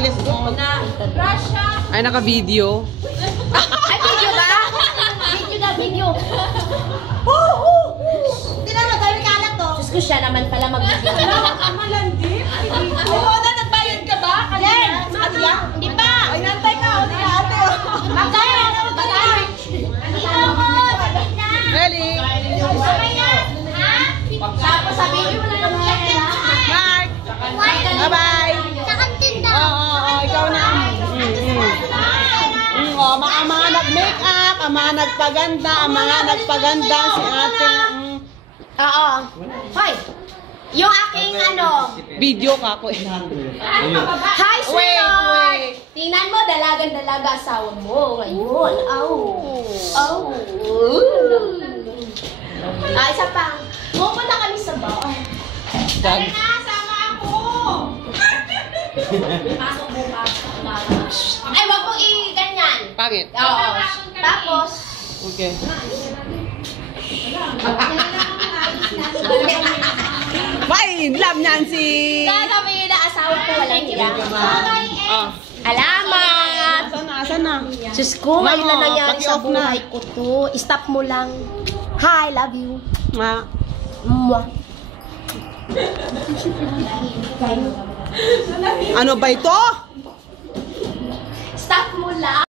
Bilis mo. Ay, naka-video. Ay, video ba? Video na, video. Hindi na magawin ka alam to. Diyos ko, siya naman pala mag-video. Malandi. Oo na, nagbayad ka ba? Hindi pa. Ay, nantay ka. Hindi ka ate. Magbayad. Really? Tapos sabihin mo na lang Mark! Bye-bye! Ikaw na. Mga nag-makeup, ang mga nagpaganda, si ate. Oo. Hoy! Yung aking Video ka ko. Hi, sweetheart! Tingnan mo, dalagan-dalaga asawa mo. Ngayon. Isa pa. Pupunta kami sa bar. Dag. Sama ako. Pasok bukas. Ay, wag mo i-ganyan. Pangit. Oo. Tapos, Okay. Fine! Love niyan si... sasabihin na asawa ko walang hiya. Alamat! Asan na? Diyos ko, ngayon na nangyari sa paki-off na. buhay ko to. Stop mo lang. Hi, love you. Mwah. Ano ba ito? Stop mo lang.